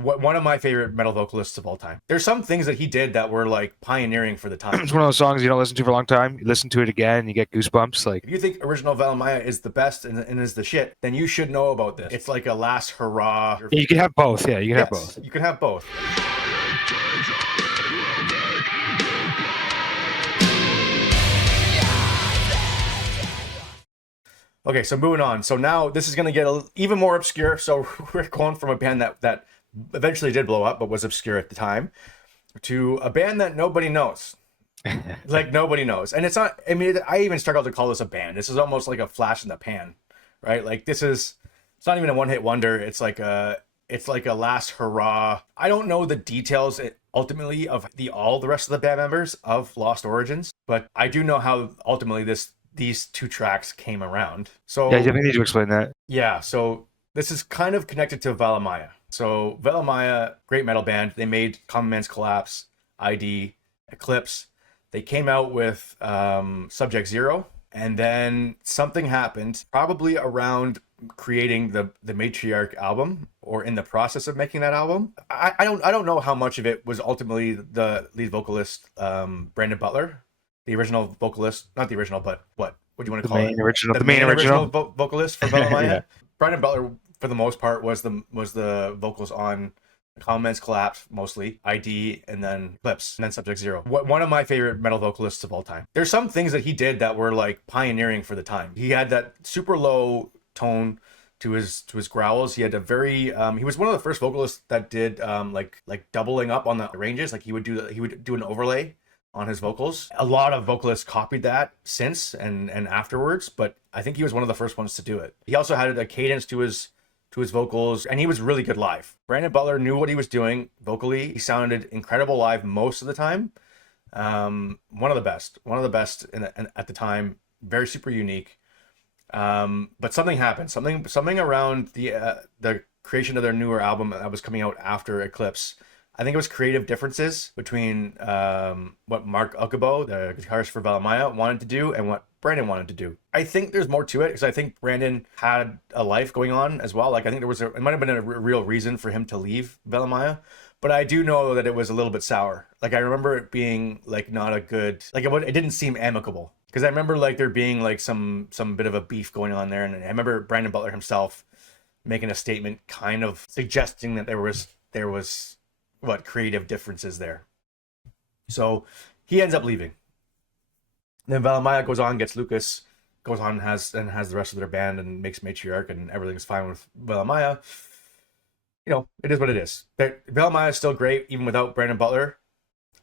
One of my favorite metal vocalists of all time. There's some things that he did that were like pioneering for the time. It's one of those songs you don't listen to for a long time. You listen to it again, you get goosebumps. Like, If you think original Velemaya is the best and is the shit, then you should know about this. It's like a last hurrah. yeah, you can have both. Yeah, you can have Yes, both. you can have both. Okay, so moving on. So now this is going to get even more obscure. So we're going from a band that eventually did blow up, but was obscure at the time, to a band that nobody knows. Like nobody knows, and it's not. I mean, I even struggle to call this a band. This is almost like a flash in the pan, right? Like this is. It's not even a one-hit wonder. It's like a last hurrah. I don't know the details ultimately of all the rest of the band members of Lost Origins, but I do know how ultimately these two tracks came around. Yeah, you So definitely need to explain that. yeah, so this is kind of connected to Velemaya. So Velemaya, great metal band. They made Common Man's Collapse, ID, Eclipse. They came out with Subject Zero, and then something happened, probably around creating the Matriarch album, or in the process of making that album. I don't know how much of it was ultimately the lead vocalist, Brandon Butler, the original vocalist, not the original, but what do you want to The call it? main original, The the main main original original. vocalist for Yeah, Velemaya. Brandon Butler, for the most part, was the vocals on Comments Collapse, mostly ID, and then Eclipse, and then Subject Zero. One of my favorite metal vocalists of all time. There's some things that he did that were like pioneering for the time. He had that super low tone to his growls. He had a very he was one of the first vocalists that did like doubling up on the ranges. Like he would do an overlay on his vocals. A lot of vocalists copied that since and afterwards, but I think he was one of the first ones to do it. He also had a cadence to his vocals, and he was really good live. Brandon Butler knew what he was doing vocally. He sounded incredible live most of the time. One of the best at the time. Very super unique. But something happened. Something around the creation of their newer album that was coming out after Eclipse. I think it was creative differences between what Mark Ukubo, the guitarist for Velemaya, wanted to do and what Brandon wanted to do. I think there's more to it because I think Brandon had a life going on as well. Like I think it might have been a real reason for him to leave Velemaya, but I do know that it was a little bit sour. Like I remember it being like not a good, like it didn't seem amicable because I remember like there being like some bit of a beef going on there, and I remember Brandon Butler himself making a statement, kind of suggesting that there was what creative differences there. So he ends up leaving. Then Valamaya goes on, gets Lucas, goes on and has the rest of their band and makes Matriarch, and everything's fine with Valamaya. You know, it is what it is. Valamaya is still great even without Brandon Butler.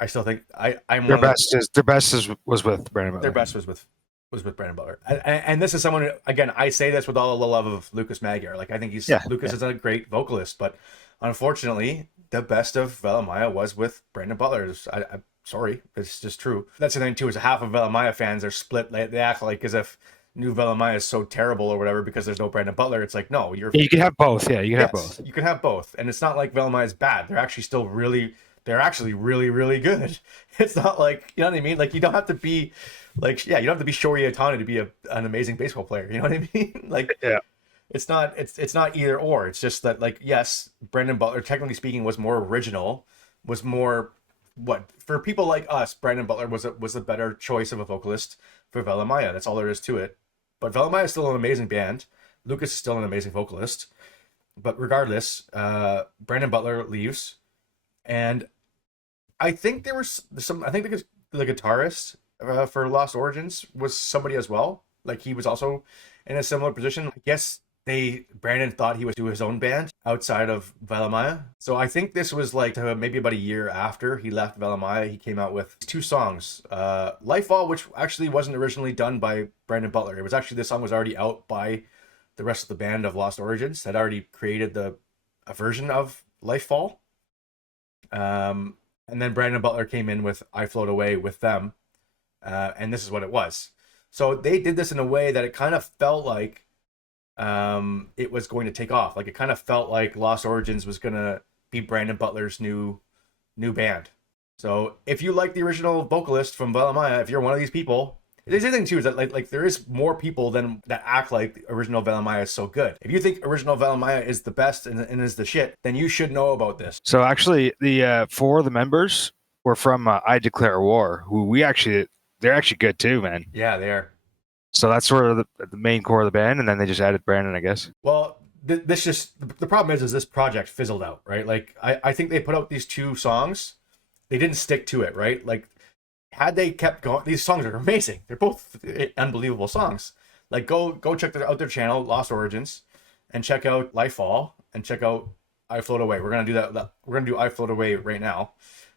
I still think I'm one of the their best is was with Brandon their Butler. best was with Brandon Butler. And this is someone, again, I say this with all the love of Lucas Magyar. Like I think Yeah, Lucas yeah. is a great vocalist, but unfortunately, the best of Velemaya was with Brandon Butler. I'm sorry, it's just true. That's the thing too, is half of Velemaya fans are split. They act like as if new Velemaya is so terrible or whatever because there's no Brandon Butler. It's like, no, Yeah, you can have both. Yeah, you can have yes, both. you can have both. And it's not like Velemaya is bad. They're actually really, really good. It's not like, you know what I mean? Like you don't have to be like, yeah, you don't have to be Shohei Ohtani to be an amazing baseball player. You know what I mean? Like Yeah. it's not either or. It's just that like yes, Brandon Butler, technically speaking, was more original, was more what for people like us. Brandon Butler was a better choice of a vocalist for Velemaya. That's all there is to it. But Velemaya is still an amazing band. Lucas is still an amazing vocalist. But regardless, Brandon Butler leaves, and I think there was some. I think the guitarist for Lost Origins was somebody as well. Like he was also in a similar position. I guess Brandon thought he was do his own band outside of Velemaya. So I think this was like maybe about a year after he left Velemaya. He came out with two songs, Lightfall, which actually wasn't originally done by Brandon Butler. It was actually this song was already out by the rest of the band of Lost Origins. Had already created a version of Lightfall. And then Brandon Butler came in with I Float Away with them, and this is what it was. So they did this in a way that it kind of felt like it was going to take off. Like it kind of felt like Lost Origins was going to be Brandon Butler's new band. So if you like the original vocalist from Velemaya, if you're one of these people The other thing too is that like there is more people than that act like the original Velamaya is so good. If you think original Velamaya is the best and is the shit, then you should know about this. So actually, the 4 of the members were from I Declare War, who they're actually good too, man. Yeah, they are. So that's sort of the main core of the band, and then they just added Brandon, I guess. Well, this just the problem is this project fizzled out, right? Like I think they put out these 2 songs, they didn't stick to it, right? Like had they kept going, these songs are amazing. They're both unbelievable songs. Like go check out their channel, Lost Origins, and check out Lifefall, and check out I Float Away. We're gonna do that. We're gonna do I Float Away right now.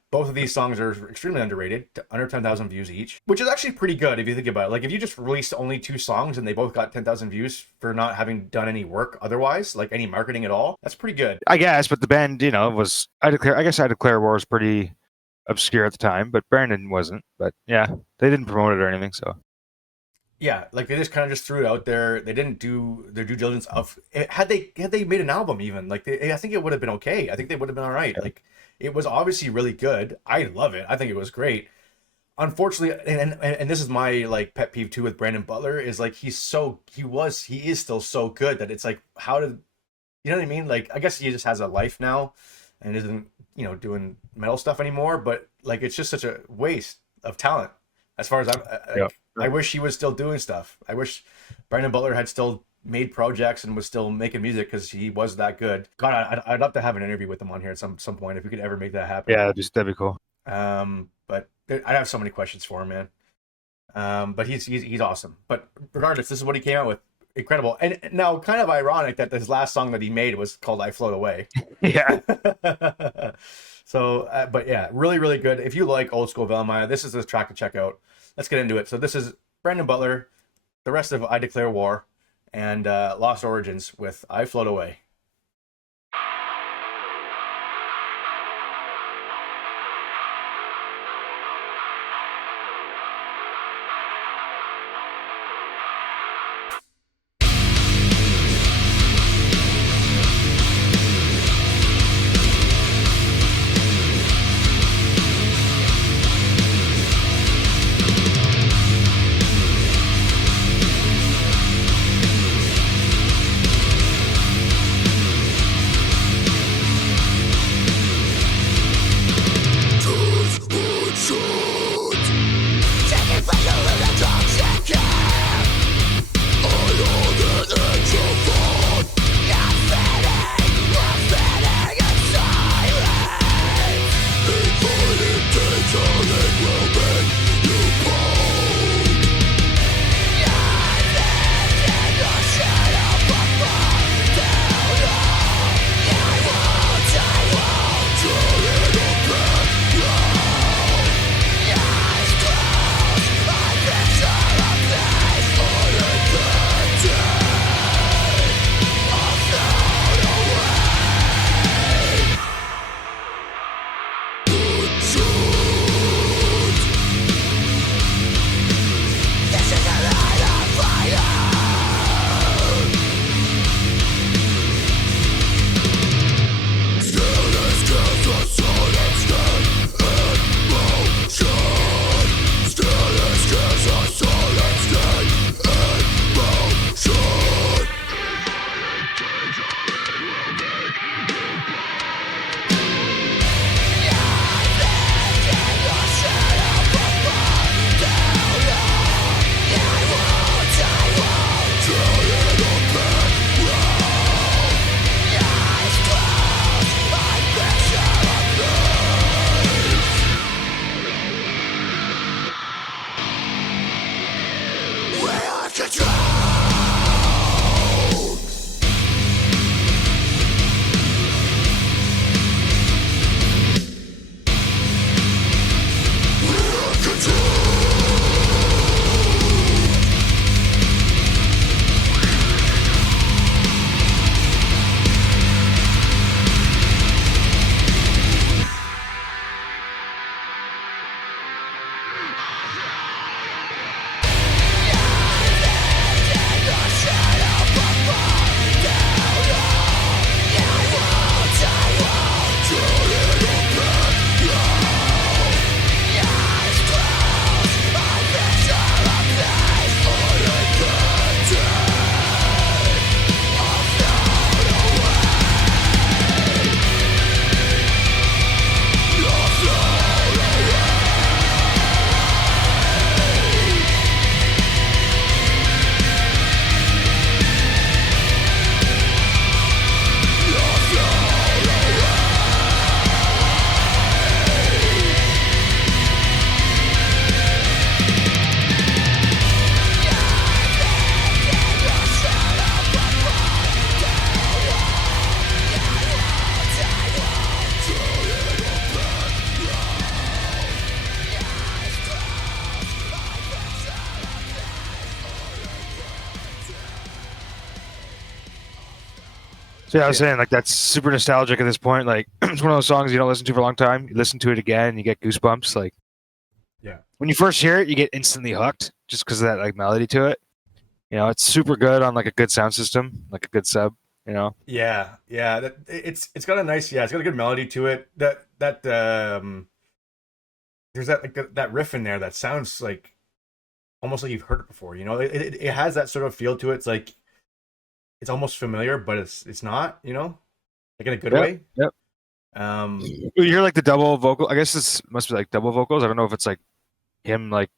Both of these songs are extremely underrated, under 10,000 views each, which is actually pretty good if you think about it. Like if you just released only 2 songs and they both got 10,000 views for not having done any work otherwise, like any marketing at all, that's pretty good. I guess, but the band, was I guess I Declare War was pretty obscure at the time, but Brandon wasn't. But yeah, they didn't promote it or anything, so. Yeah, like they just kind of just threw it out there. They didn't do their due diligence of had they made an album even like I think it would have been okay. I think they would have been all right. Yeah. Like it was obviously really good. I love it. I think it was great. Unfortunately, and this is my like pet peeve too with Brandon Butler is like he is still so good that it's like how did you know what I mean? Like I guess he just has a life now and isn't doing metal stuff anymore. But like it's just such a waste of talent as far as Yeah. I wish he was still doing stuff. I wish Brandon Butler had still made projects and was still making music because he was that good. God, I'd love to have an interview with him on here at some point if we could ever make that happen. Yeah, that'd be cool. But I have so many questions for him, man. But he's awesome. But regardless, this is what he came out with. Incredible. And now kind of ironic that this last song that he made was called I Float Away. Yeah. So, but yeah, really, really good. If you like old school Velamaya, this is the track to check out. Let's get into it. So this is Brandon Butler, the rest of I Declare War, and Lost Origins with I Float Away. So yeah, I was shit. saying like that's super nostalgic at this point. Like it's one of those songs you don't listen to for a long time. You listen to it again, and you get goosebumps. Like Yeah. when you first hear it, you get instantly hooked just because of that like melody to it. You know, it's super good on like a good sound system, like a good sub. You know, Yeah, yeah. It's got a nice, yeah, it's got a good melody to it. There's that like that riff in there that sounds like almost like you've heard it before. You know, it has that sort of feel to it. It's like it's almost familiar, but it's not. You know, like in a good yep, way. yep. Um, You hear like the double vocal. I guess this must be like double vocals. I don't know if it's like him like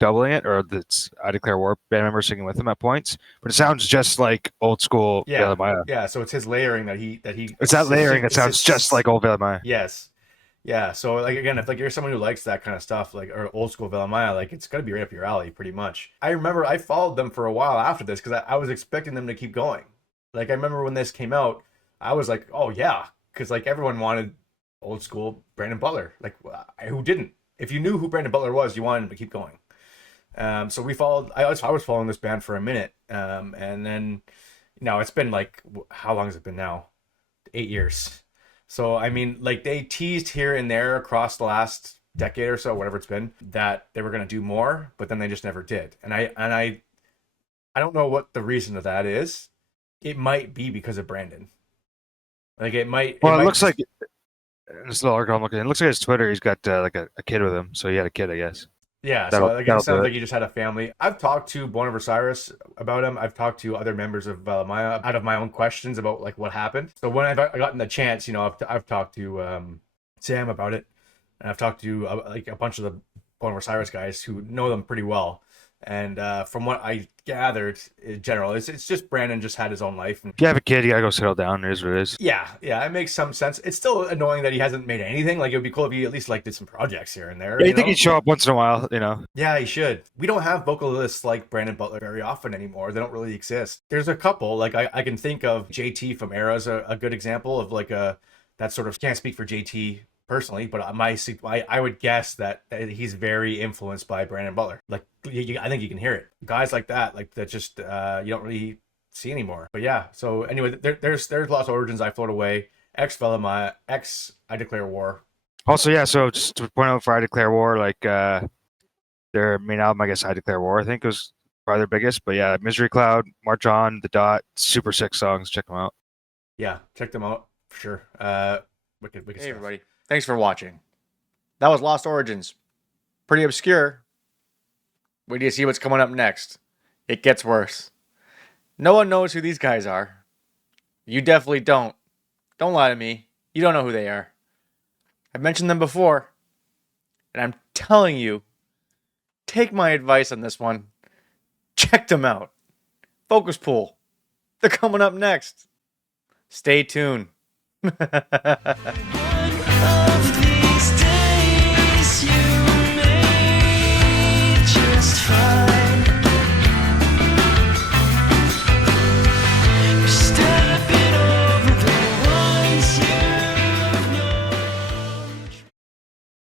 doubling it or that's I Declare War band members singing with him at points. But it sounds just like old school Veil yeah, Maya. yeah. So it's his layering that he It's that layering that sounds just like old Veil Maya. yes. Yeah, so like again, if like you're someone who likes that kind of stuff, like or old school Maya, like it's gonna be right up your alley, pretty much. I remember I followed them for a while after this because I was expecting them to keep going. Like I remember when this came out, I was like, oh yeah, because like everyone wanted old school Brandon Butler. Like who didn't? If you knew who Brandon Butler was, you wanted him to keep going. So we followed. I was following this band for a minute, and then it's been like how long has it been now? 8 years. So I mean, like they teased here and there across the last decade or so, whatever it's been, that they were going to do more, but then they just never did. And I don't know what the reason of that is. It might be because of Brandon. Like it might. Well, it might looks just, like this little article I'm looking at. It looks like his Twitter. He's got like a kid with him, so he had a kid, I guess. Yeah. So like it That'll do sounds it. like he just had a family. I've talked to Born of Osiris about him. I've talked to other members of Maya out of my own questions about like what happened. So when I've gotten the chance, I've talked to Sam about it. And I've talked to like a bunch of the Born of Osiris guys who know them pretty well. And from what I gathered, in general, it's just Brandon just had his own life. And If you have a kid, you gotta go settle down. It is what it is. yeah, it makes some sense. It's still annoying that he hasn't made anything. Like it would be cool if he at least like did some projects here and there. Yeah, you You think know? he'd show up once in a while, you know? Yeah, he should. We don't have vocalists like Brandon Butler very often anymore. They don't really exist. There's a couple. Like I can think of JT from Era is a good example of like that sort of can't speak for JT personally, but I would guess that he's very influenced by Brandon Butler. Like I think you can hear it. Guys like that just you don't really see anymore. But yeah. So anyway, there's Lost Origins. I Float Away. X Velama. X I Declare War. Also, yeah, so just to point out for I Declare War, like their main album, I guess I Declare War, I think was probably their biggest. But yeah, Misery Cloud, March On, The Dot, super sick songs. Check them out. Yeah, check them out for sure. Wicked Hey, stuff. everybody. Thanks for watching. That was Lost Origins. Pretty obscure. Wait till you see what's coming up next. It gets worse. No one knows who these guys are. You definitely don't. Don't lie to me. You don't know who they are. I've mentioned them before. And I'm telling you, take my advice on this one. Check them out. Focus Pool. They're coming up next. Stay tuned.